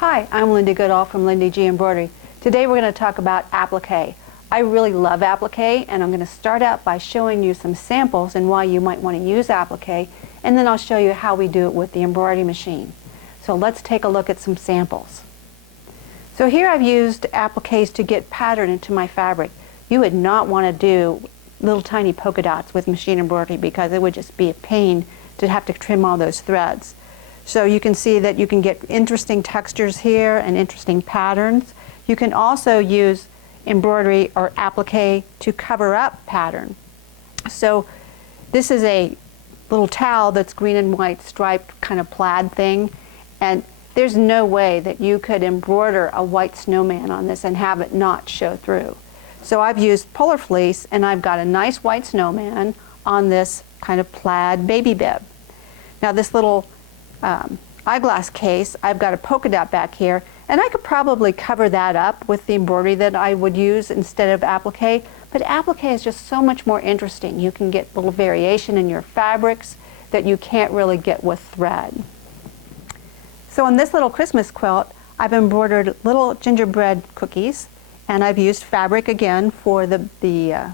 Hi, I'm Linda Goodall from Lindy G Embroidery. Today we're going to talk about applique. I really love applique, and I'm going to start out by showing you some samples and why you might want to use applique, and then I'll show you how we do it with the embroidery machine. So let's take a look at some samples. So here I've used appliques to get pattern into my fabric. You would not want to do little tiny polka dots with machine embroidery because it would just be a pain to have to trim all those threads. So you can see that you can get interesting textures here and interesting patterns. You can also use embroidery or applique to cover up pattern. So this is a little towel that's green and white striped kind of plaid thing, and there's no way that you could embroider a white snowman on this and have it not show through. So I've used polar fleece, and I've got a nice white snowman on this kind of plaid baby bib. Now this little eyeglass case, I've got a polka dot back here, and I could probably cover that up with the embroidery that I would use instead of applique, but applique is just so much more interesting. You can get little variation in your fabrics that you can't really get with thread. So on this little Christmas quilt, I've embroidered little gingerbread cookies, and I've used fabric again for the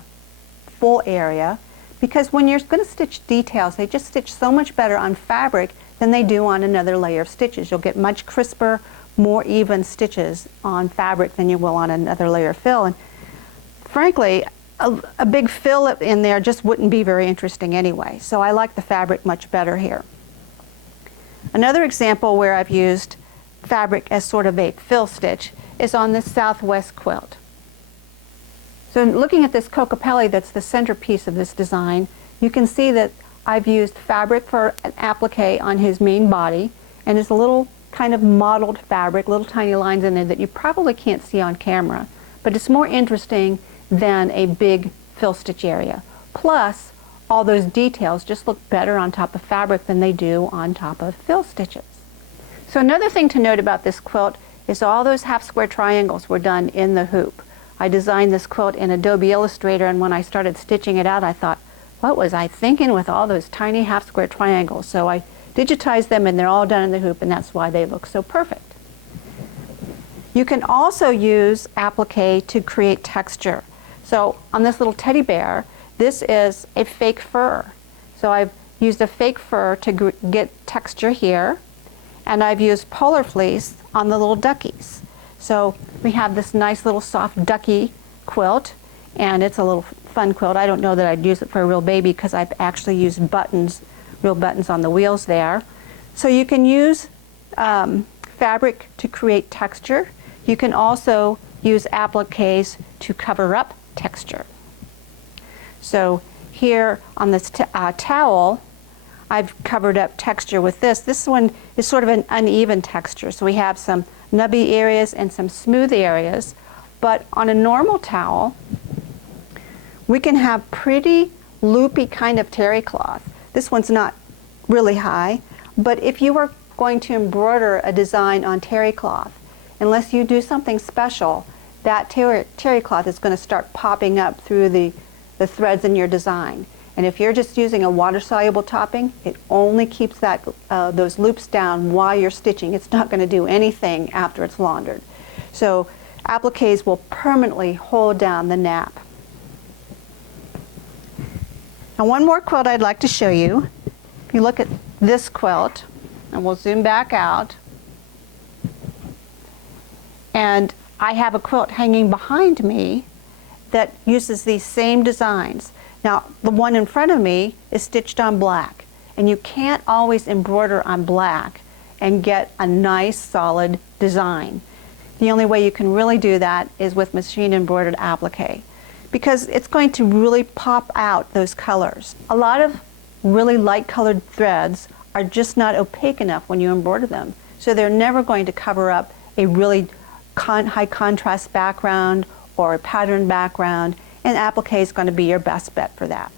full area, because when you're going to stitch details, they just stitch so much better on fabric than they do on another layer of stitches. You'll get much crisper, more even stitches on fabric than you will on another layer of fill. And frankly, a big fill in there just wouldn't be very interesting anyway. So I like the fabric much better here. Another example where I've used fabric as sort of a fill stitch is on this Southwest quilt. So looking at this Cocopelli that's the centerpiece of this design, you can see that I've used fabric for an applique on his main body, and it's a little kind of mottled fabric, little tiny lines in it that you probably can't see on camera, but it's more interesting than a big fill stitch area. Plus, all those details just look better on top of fabric than they do on top of fill stitches. So another thing to note about this quilt is all those half square triangles were done in the hoop. I designed this quilt in Adobe Illustrator, and when I started stitching it out, I thought, what was I thinking with all those tiny half square triangles? So I digitized them, and they're all done in the hoop, and that's why they look so perfect. You can also use applique to create texture. So on this little teddy bear, this is a fake fur. So I've used a fake fur to get texture here, and I've used polar fleece on the little duckies. So we have this nice little soft ducky quilt, and it's a little fun quilt. I don't know that I'd use it for a real baby because I've actually used buttons, real buttons on the wheels there. So you can use fabric to create texture. You can also use appliques to cover up texture. So here on this towel, I've covered up texture with this. This one is sort of an uneven texture. So we have some nubby areas and some smooth areas. But on a normal towel, we can have pretty loopy kind of terry cloth. This one's not really high, but if you were going to embroider a design on terry cloth, unless you do something special, that terry cloth is going to start popping up through the threads in your design. And if you're just using a water-soluble topping, it only keeps those loops down while you're stitching. It's not going to do anything after it's laundered. So appliques will permanently hold down the nap. Now one more quilt I'd like to show you. If you look at this quilt, and we'll zoom back out, and I have a quilt hanging behind me that uses these same designs. Now, the one in front of me is stitched on black, and you can't always embroider on black and get a nice, solid design. The only way you can really do that is with machine embroidered applique, because it's going to really pop out those colors. A lot of really light colored threads are just not opaque enough when you embroider them, so they're never going to cover up a really high contrast background or a pattern background, and applique is going to be your best bet for that.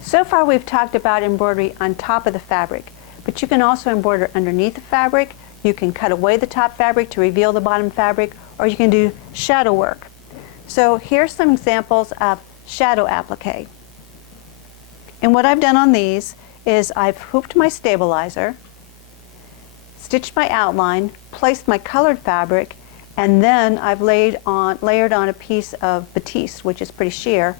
So far we've talked about embroidery on top of the fabric, but you can also embroider underneath the fabric. You can cut away the top fabric to reveal the bottom fabric, or you can do shadow work. So here's some examples of shadow applique. And what I've done on these is I've hooped my stabilizer, stitched my outline, placed my colored fabric, and then I've layered on a piece of batiste, which is pretty sheer,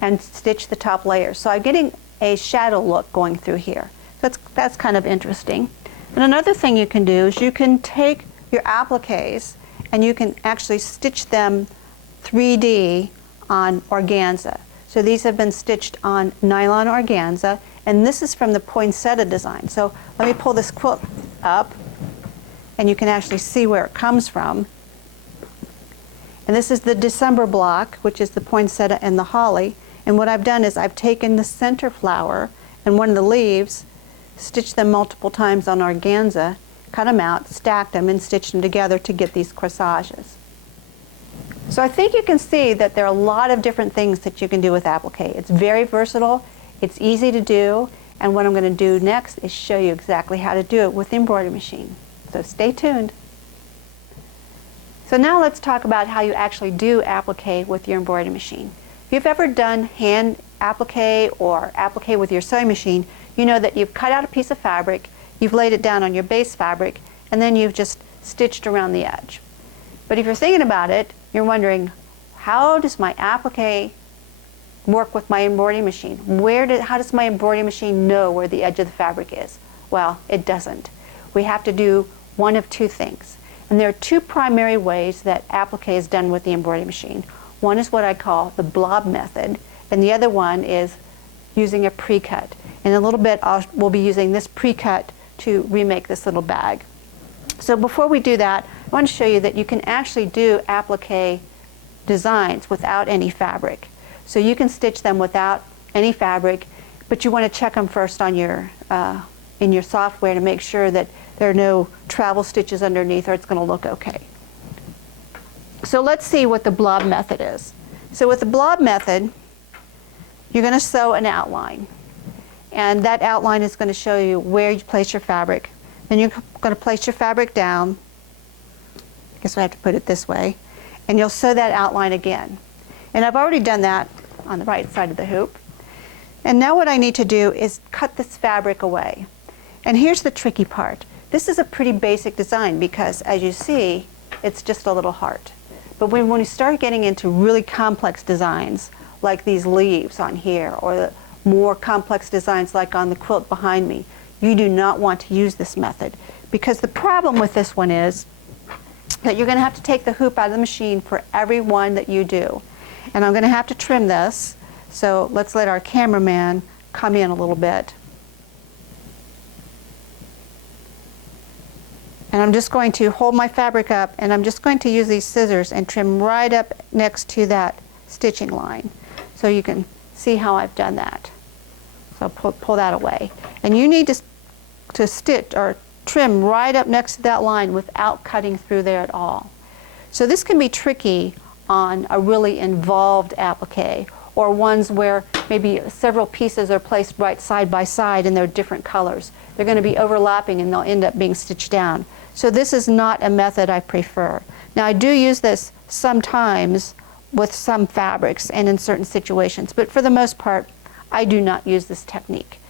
and stitched the top layer. So I'm getting a shadow look going through here. That's kind of interesting. And another thing you can do is you can take your appliques and you can actually stitch them 3D on organza. So these have been stitched on nylon organza, and this is from the poinsettia design. So let me pull this quilt up and you can actually see where it comes from. And this is the December block, which is the poinsettia and the holly. And what I've done is I've taken the center flower and one of the leaves, stitched them multiple times on organza, cut them out, stacked them, and stitched them together to get these corsages. So I think you can see that there are a lot of different things that you can do with applique. It's very versatile, it's easy to do, and what I'm going to do next is show you exactly how to do it with the embroidery machine. So stay tuned. So now let's talk about how you actually do applique with your embroidery machine. If you've ever done hand applique or applique with your sewing machine, you know that you've cut out a piece of fabric, you've laid it down on your base fabric, and then you've just stitched around the edge. But if you're thinking about it, you're wondering, how does my applique work with my embroidery machine? How does my embroidery machine know where the edge of the fabric is? Well, it doesn't. We have to do one of two things. And there are two primary ways that applique is done with the embroidery machine. One is what I call the Blob Method, and the other one is using a pre-cut. In a little bit, we'll be using this pre-cut to remake this little bag. So before we do that, I want to show you that you can actually do applique designs without any fabric. So you can stitch them without any fabric, but you want to check them first on your in your software to make sure that there are no travel stitches underneath, or it's going to look okay. So let's see what the Blob Method is. So with the Blob Method, you're going to sew an outline. And that outline is going to show you where you place your fabric. Then you're going to place your fabric down. I guess I have to put it this way. And you'll sew that outline again. And I've already done that on the right side of the hoop. And now what I need to do is cut this fabric away. And here's the tricky part. This is a pretty basic design because, as you see, it's just a little heart. But when we start getting into really complex designs, like these leaves on here, or the more complex designs like on the quilt behind me, you do not want to use this method, because the problem with this one is that you're going to have to take the hoop out of the machine for every one that you do. And I'm going to have to trim this, so let's let our cameraman come in a little bit. And I'm just going to hold my fabric up, and I'm just going to use these scissors and trim right up next to that stitching line. So you can see how I've done that. So pull that away. And you need to stitch or trim right up next to that line without cutting through there at all. So this can be tricky on a really involved applique, or ones where maybe several pieces are placed right side by side and they're different colors. They're going to be overlapping and they'll end up being stitched down. So this is not a method I prefer. Now I do use this sometimes with some fabrics and in certain situations, but for the most part I do not use this technique.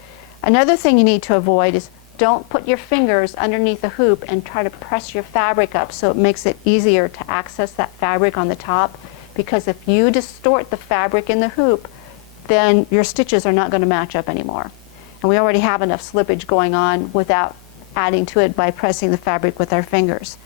Another thing you need to avoid is don't put your fingers underneath the hoop and try to press your fabric up so it makes it easier to access that fabric on the top, because if you distort the fabric in the hoop, then your stitches are not going to match up anymore. And we already have enough slippage going on without adding to it by pressing the fabric with our fingers.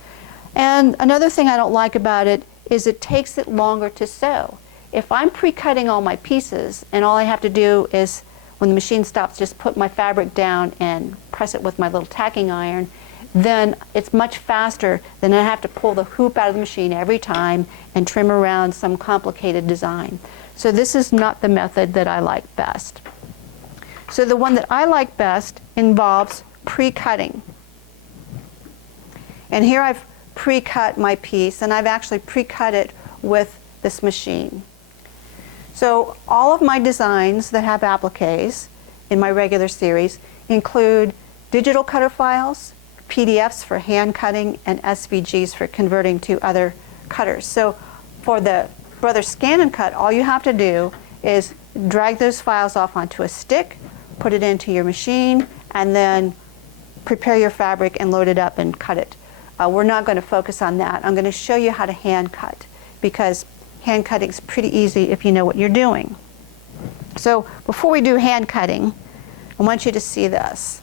And another thing I don't like about it is it takes it longer to sew. If I'm pre-cutting all my pieces and all I have to do is, when the machine stops, just put my fabric down and press it with my little tacking iron, then it's much faster than I have to pull the hoop out of the machine every time and trim around some complicated design. So this is not the method that I like best. So the one that I like best involves pre-cutting. And here I've pre-cut my piece, and I've actually pre-cut it with this machine. So all of my designs that have appliques in my regular series include digital cutter files, PDFs for hand cutting, and SVGs for converting to other cutters. So for the Brother Scan and Cut, all you have to do is drag those files off onto a stick, put it into your machine, and then prepare your fabric and load it up and cut it. We're not going to focus on that. I'm going to show you how to hand cut, because hand cutting is pretty easy if you know what you're doing. So before we do hand cutting, I want you to see this.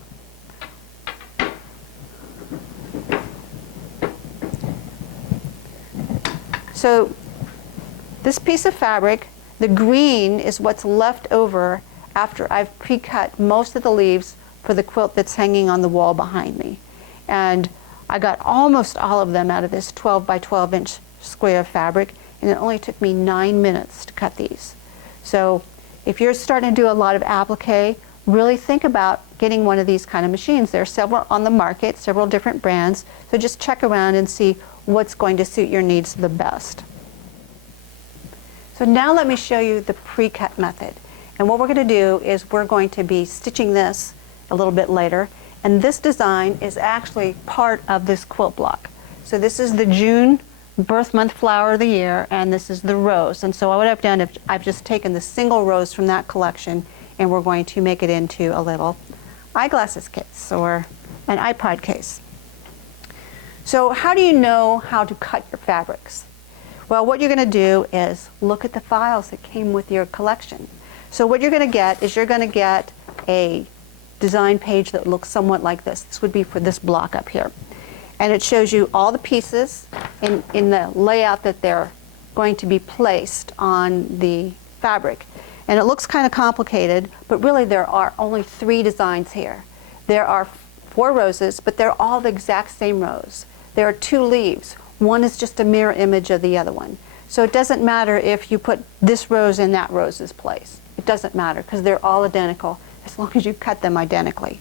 So this piece of fabric, the green is what's left over after I've pre-cut most of the leaves for the quilt that's hanging on the wall behind me. And I got almost all of them out of this 12 by 12 inch square of fabric, and it only took me 9 minutes to cut these. So if you're starting to do a lot of applique, really think about getting one of these kind of machines. There are several on the market, several different brands, so just check around and see what's going to suit your needs the best. So now let me show you the pre-cut method. And what we're going to do is we're going to be stitching this a little bit later. And this design is actually part of this quilt block. So this is the June birth month flower of the year, and this is the rose. And so what I've done is I've just taken the single rose from that collection, and we're going to make it into a little eyeglasses case or an iPod case. So how do you know how to cut your fabrics? Well, what you're going to do is look at the files that came with your collection. So what you're going to get is you're going to get a design page that looks somewhat like this. This would be for this block up here. And it shows you all the pieces in the layout that they're going to be placed on the fabric. And it looks kind of complicated, but really there are only 3 designs here. There are 4 roses, but they're all the exact same rose. There are 2 leaves. One is just a mirror image of the other one. So it doesn't matter if you put this rose in that rose's place. It doesn't matter because they're all identical as long as you cut them identically.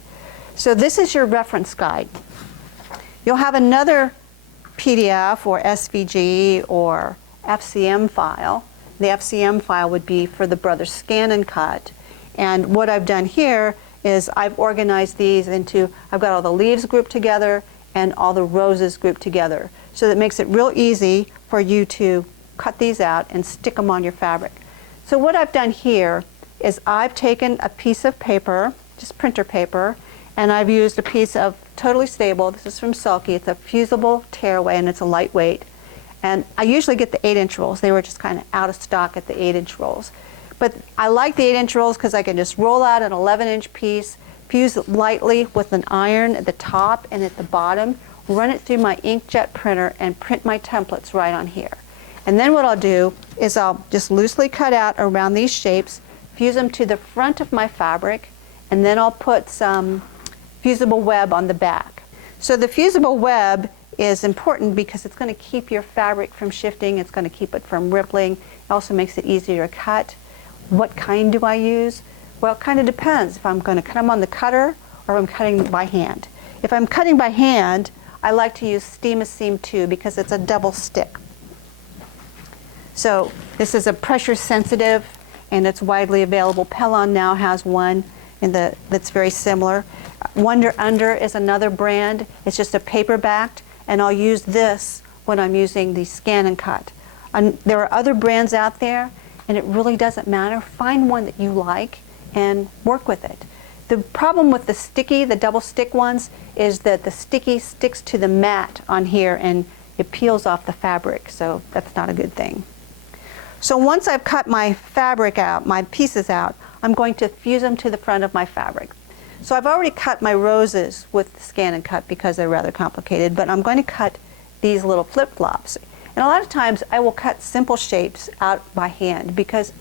So this is your reference guide. You'll have another PDF or SVG or FCM file. The FCM file would be for the Brothers Scan and Cut. And what I've done here is I've organized these into, I've got all the leaves grouped together and all the roses grouped together. So that makes it real easy for you to cut these out and stick them on your fabric. So what I've done here is I've taken a piece of paper, just printer paper, and I've used a piece of Totally Stable. This is from Sulky. It's a fusible tearaway and it's a lightweight. And I usually get the 8-inch rolls. They were just kind of out of stock at the 8-inch rolls. But I like the 8-inch rolls because I can just roll out an 11-inch piece, fuse it lightly with an iron at the top and at the bottom, run it through my inkjet printer and print my templates right on here. And then what I'll do is I'll just loosely cut out around these shapes, fuse them to the front of my fabric, and then I'll put some fusible web on the back. So the fusible web is important because it's going to keep your fabric from shifting, it's going to keep it from rippling, it also makes it easier to cut. What kind do I use? Well, it kind of depends if I'm going to cut them on the cutter or if I'm cutting by hand. If I'm cutting by hand, I like to use Steam a Seam 2 because it's a double stick. So this is a pressure sensitive and it's widely available. Pellon now has one that's very similar. Wonder Under is another brand. It's just a paper backed, and I'll use this when I'm using the Scan and Cut. There are other brands out there, and it really doesn't matter. Find one that you like and work with it. The problem with the sticky, the double stick ones, is that the sticky sticks to the mat on here and it peels off the fabric, so that's not a good thing. So once I've cut my fabric out, my pieces out, I'm going to fuse them to the front of my fabric. So I've already cut my roses with the Scan and Cut because they're rather complicated, but I'm going to cut these little flip-flops. And a lot of times I will cut simple shapes out by hand because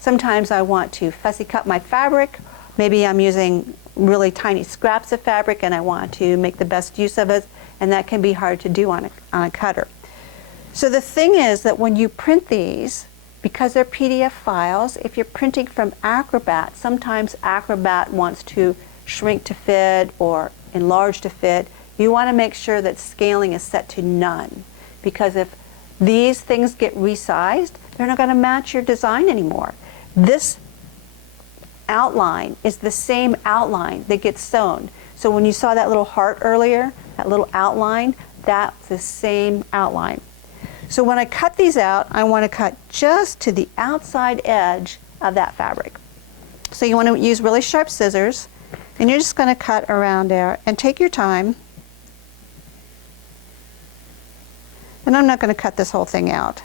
sometimes I want to fussy cut my fabric. Maybe I'm using really tiny scraps of fabric and I want to make the best use of it, and that can be hard to do on a cutter. So the thing is that when you print these, because they're PDF files, if you're printing from Acrobat, sometimes Acrobat wants to shrink to fit or enlarge to fit. You want to make sure that scaling is set to none, because if these things get resized, they're not going to match your design anymore. This outline is the same outline that gets sewn. So when you saw that little heart earlier, that little outline, that's the same outline. So when I cut these out, I want to cut just to the outside edge of that fabric. So you want to use really sharp scissors And you're just going to cut around there and take your time. And I'm not going to cut this whole thing out.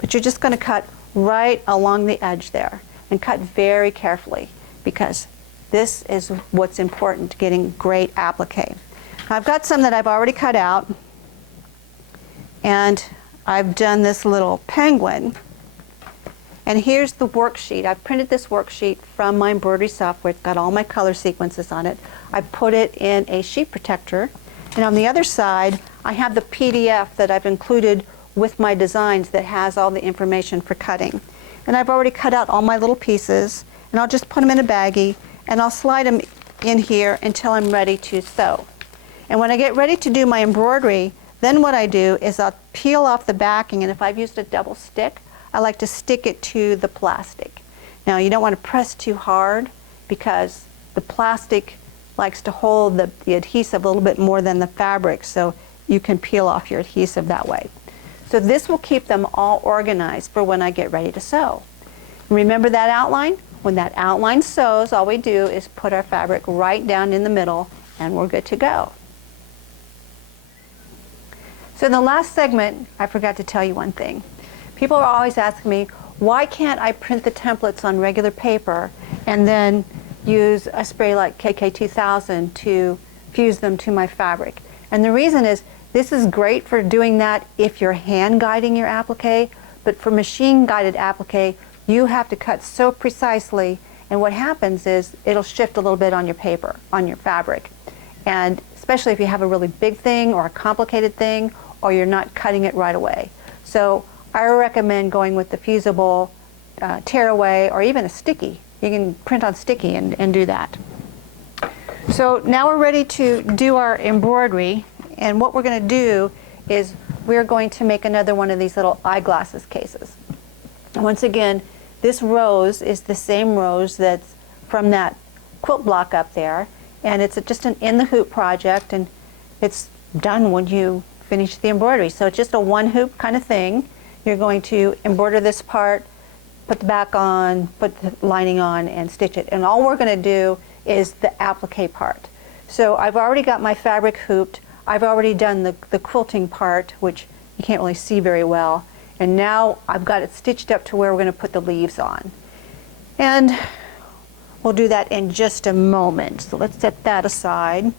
But you're just going to cut right along the edge there and cut very carefully because this is what's important to getting great applique. I've got some that I've already cut out, and I've done this little penguin. And here's the worksheet. I've printed this worksheet from my embroidery software. It's got all my color sequences on it. I put it in a sheet protector. And on the other side, I have the PDF that I've included with my designs that has all the information for cutting. And I've already cut out all my little pieces, and I'll just put them in a baggie, and I'll slide them in here until I'm ready to sew. And when I get ready to do my embroidery, then what I do is I'll peel off the backing, and if I've used a double stick, I like to stick it to the plastic. Now you don't want to press too hard because the plastic likes to hold the adhesive a little bit more than the fabric, so you can peel off your adhesive that way. So this will keep them all organized for when I get ready to sew. Remember that outline? When that outline sews, all we do is put our fabric right down in the middle and we're good to go. So in the last segment, I forgot to tell you one thing. People are always asking me, why can't I print the templates on regular paper and then use a spray like KK2000 to fuse them to my fabric? And the reason is, this is great for doing that if you're hand guiding your applique, but for machine guided applique, you have to cut so precisely, and what happens is it'll shift a little bit on your paper, on your fabric. And especially if you have a really big thing or a complicated thing, or you're not cutting it right away. So I recommend going with the fusible tearaway or even a sticky. You can print on sticky and do that. So now we're ready to do our embroidery, and what we're going to do is we're going to make another one of these little eyeglasses cases. Once again, this rose is the same rose that's from that quilt block up there, and it's just an in the hoop project, and it's done when you finish the embroidery. So it's just a one hoop kind of thing. You're going to embroider this part, put the back on, put the lining on, and stitch it. And all we're going to do is the applique part. So I've already got my fabric hooped. I've already done the quilting part, which you can't really see very well. And now I've got it stitched up to where we're going to put the leaves on. And we'll do that in just a moment. So let's set that aside.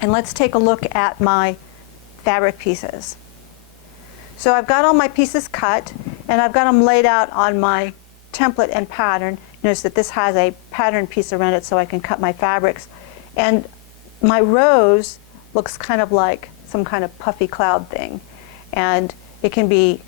And let's take a look at my fabric pieces. So I've got all my pieces cut, and I've got them laid out on my template and pattern. Notice that this has a pattern piece around it so I can cut my fabrics. And my rose looks kind of like some kind of puffy cloud thing. And it can be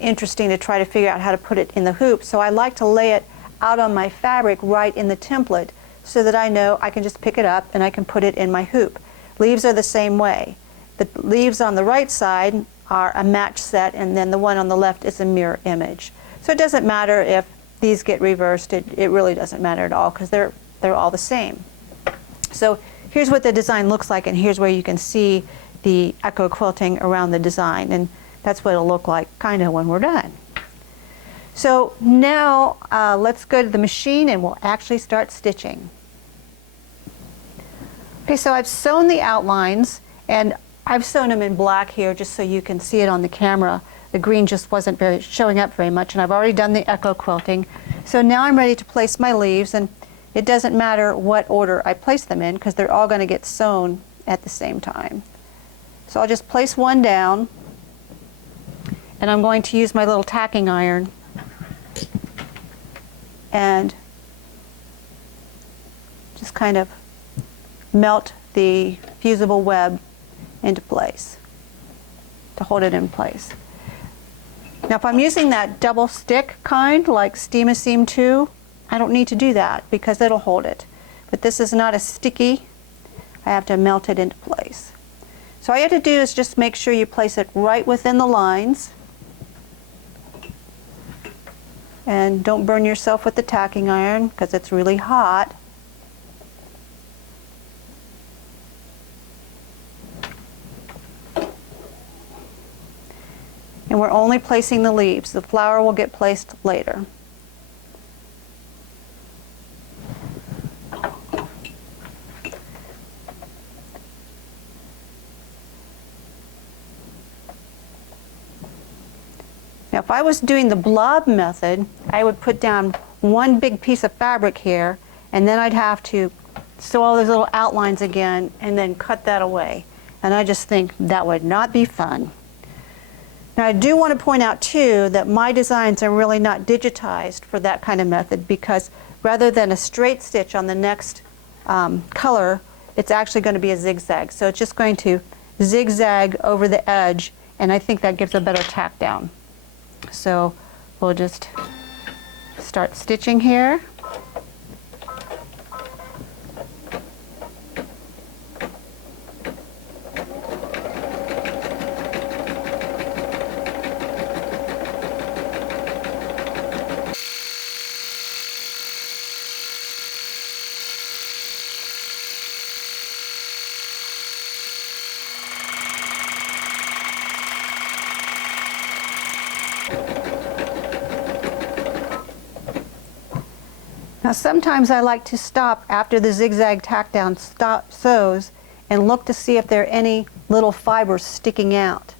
interesting to try to figure out how to put it in the hoop. So I like to lay it out on my fabric right in the template so that I know I can just pick it up and I can put it in my hoop. Leaves are the same way. The leaves on the right side are a match set, and then the one on the left is a mirror image. So it doesn't matter if these get reversed. It really doesn't matter at all because they're all the same. So here's what the design looks like, and here's where you can see the echo quilting around the design, and that's what it'll look like kind of when we're done. So now let's go to the machine and we'll actually start stitching. Okay, so I've sewn the outlines, and I've sewn them in black here just so you can see it on the camera. The green just wasn't showing up very much, and I've already done the echo quilting. So now I'm ready to place my leaves, and it doesn't matter what order I place them in because they're all going to get sewn at the same time. So I'll just place one down, and I'm going to use my little tacking iron and just kind of melt the fusible web into place to hold it in place. Now if I'm using that double stick kind like Steam a Seam 2, I don't need to do that because it'll hold it. But this is not a sticky. I have to melt it into place. So all you have to do is just make sure you place it right within the lines. And don't burn yourself with the tacking iron because it's really hot. And we're only placing the leaves. The flower will get placed later. Now if I was doing the blob method, I would put down one big piece of fabric here, and then I'd have to sew all those little outlines again and then cut that away. And I just think that would not be fun. Now I do want to point out too that my designs are really not digitized for that kind of method, because rather than a straight stitch on the next color, it's actually going to be a zigzag. So it's just going to zigzag over the edge, and I think that gives a better tack down. So we'll just start stitching here. Now sometimes I like to stop after the zigzag tack down sews and look to see if there are any little fibers sticking out.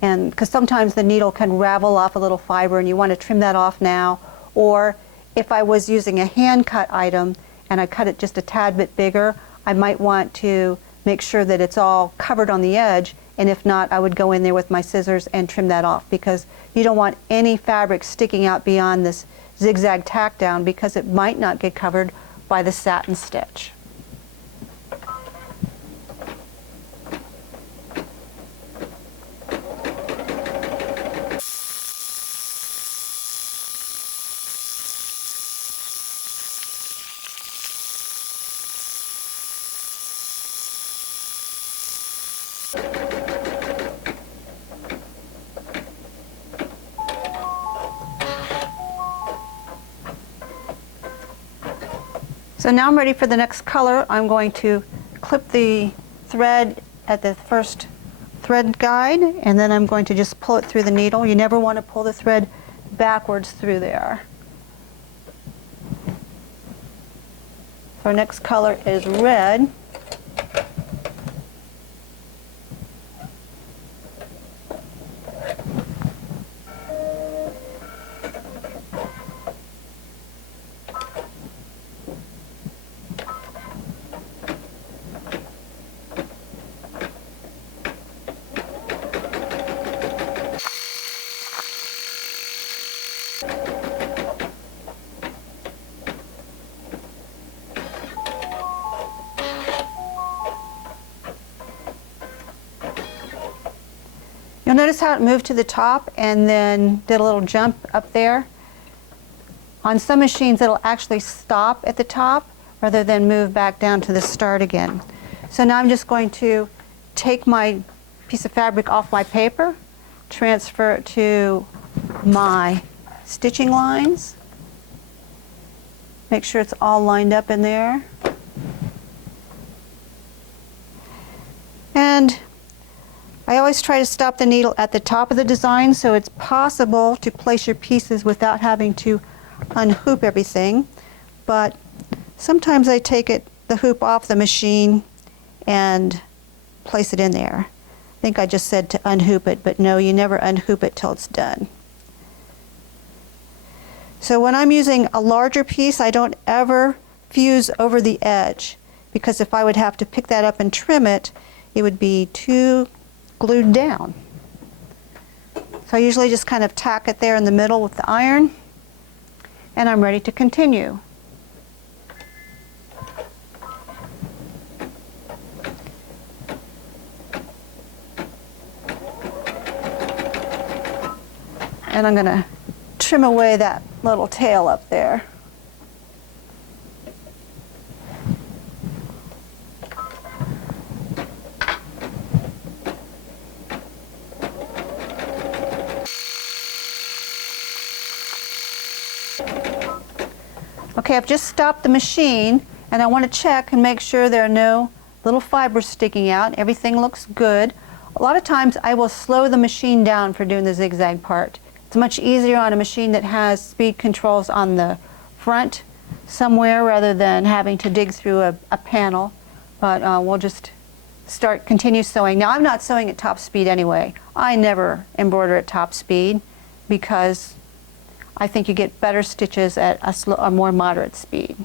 And because sometimes the needle can ravel off a little fiber and you want to trim that off now. Or if I was using a hand cut item and I cut it just a tad bit bigger, I might want to make sure that it's all covered on the edge, and if not, I would go in there with my scissors and trim that off, because you don't want any fabric sticking out beyond this zigzag tack down, because it might not get covered by the satin stitch. So now I'm ready for the next color. I'm going to clip the thread at the first thread guide, and then I'm going to just pull it through the needle. You never want to pull the thread backwards through there. So our next color is red. You'll notice how it moved to the top and then did a little jump up there. On some machines it'll actually stop at the top rather than move back down to the start again. So now I'm just going to take my piece of fabric off my paper, transfer it to my stitching lines, make sure it's all lined up in there. And I always try to stop the needle at the top of the design so it's possible to place your pieces without having to unhoop everything. But sometimes I take the hoop off the machine and place it in there. I think I just said to unhoop it, but no, you never unhoop it till it's done. So when I'm using a larger piece, I don't ever fuse over the edge, because if I would have to pick that up and trim it, it would be too glued down. So I usually just kind of tack it there in the middle with the iron, and I'm ready to continue. And I'm going to trim away that little tail up there. Okay, I've just stopped the machine and I want to check and make sure there are no little fibers sticking out. Everything looks good. A lot of times I will slow the machine down for doing the zigzag part. It's much easier on a machine that has speed controls on the front somewhere rather than having to dig through a panel. But we'll just continue sewing. Now I'm not sewing at top speed anyway. I never embroider at top speed. because I think you get better stitches at a more moderate speed.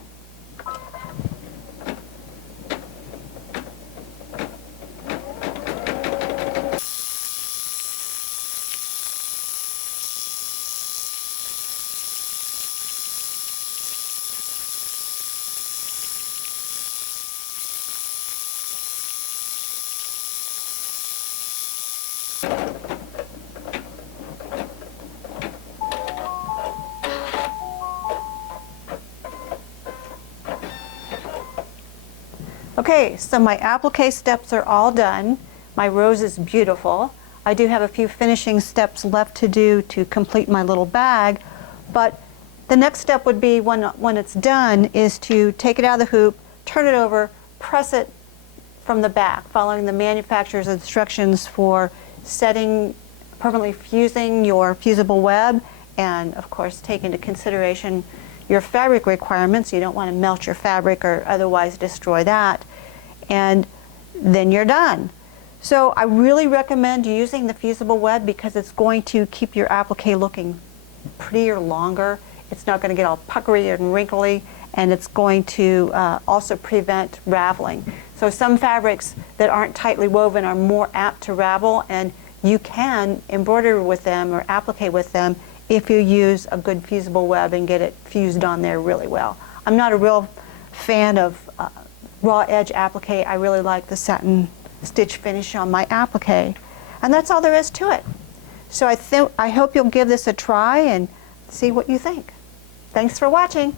Okay, so my applique steps are all done. My rose is beautiful. I do have a few finishing steps left to do to complete my little bag, but the next step would be when it's done is to take it out of the hoop, turn it over, press it from the back, following the manufacturer's instructions for setting, permanently fusing your fusible web, and of course take into consideration your fabric requirements. You don't want to melt your fabric or otherwise destroy that. And then you're done. So I really recommend using the fusible web because it's going to keep your applique looking prettier longer. It's not going to get all puckery and wrinkly, and it's going to also prevent raveling. So some fabrics that aren't tightly woven are more apt to ravel, and you can embroider with them or applique with them if you use a good fusible web and get it fused on there really well. I'm not a real fan of raw edge applique. I really like the satin stitch finish on my applique. And that's all there is to it. So I hope you'll give this a try and see what you think. Thanks for watching.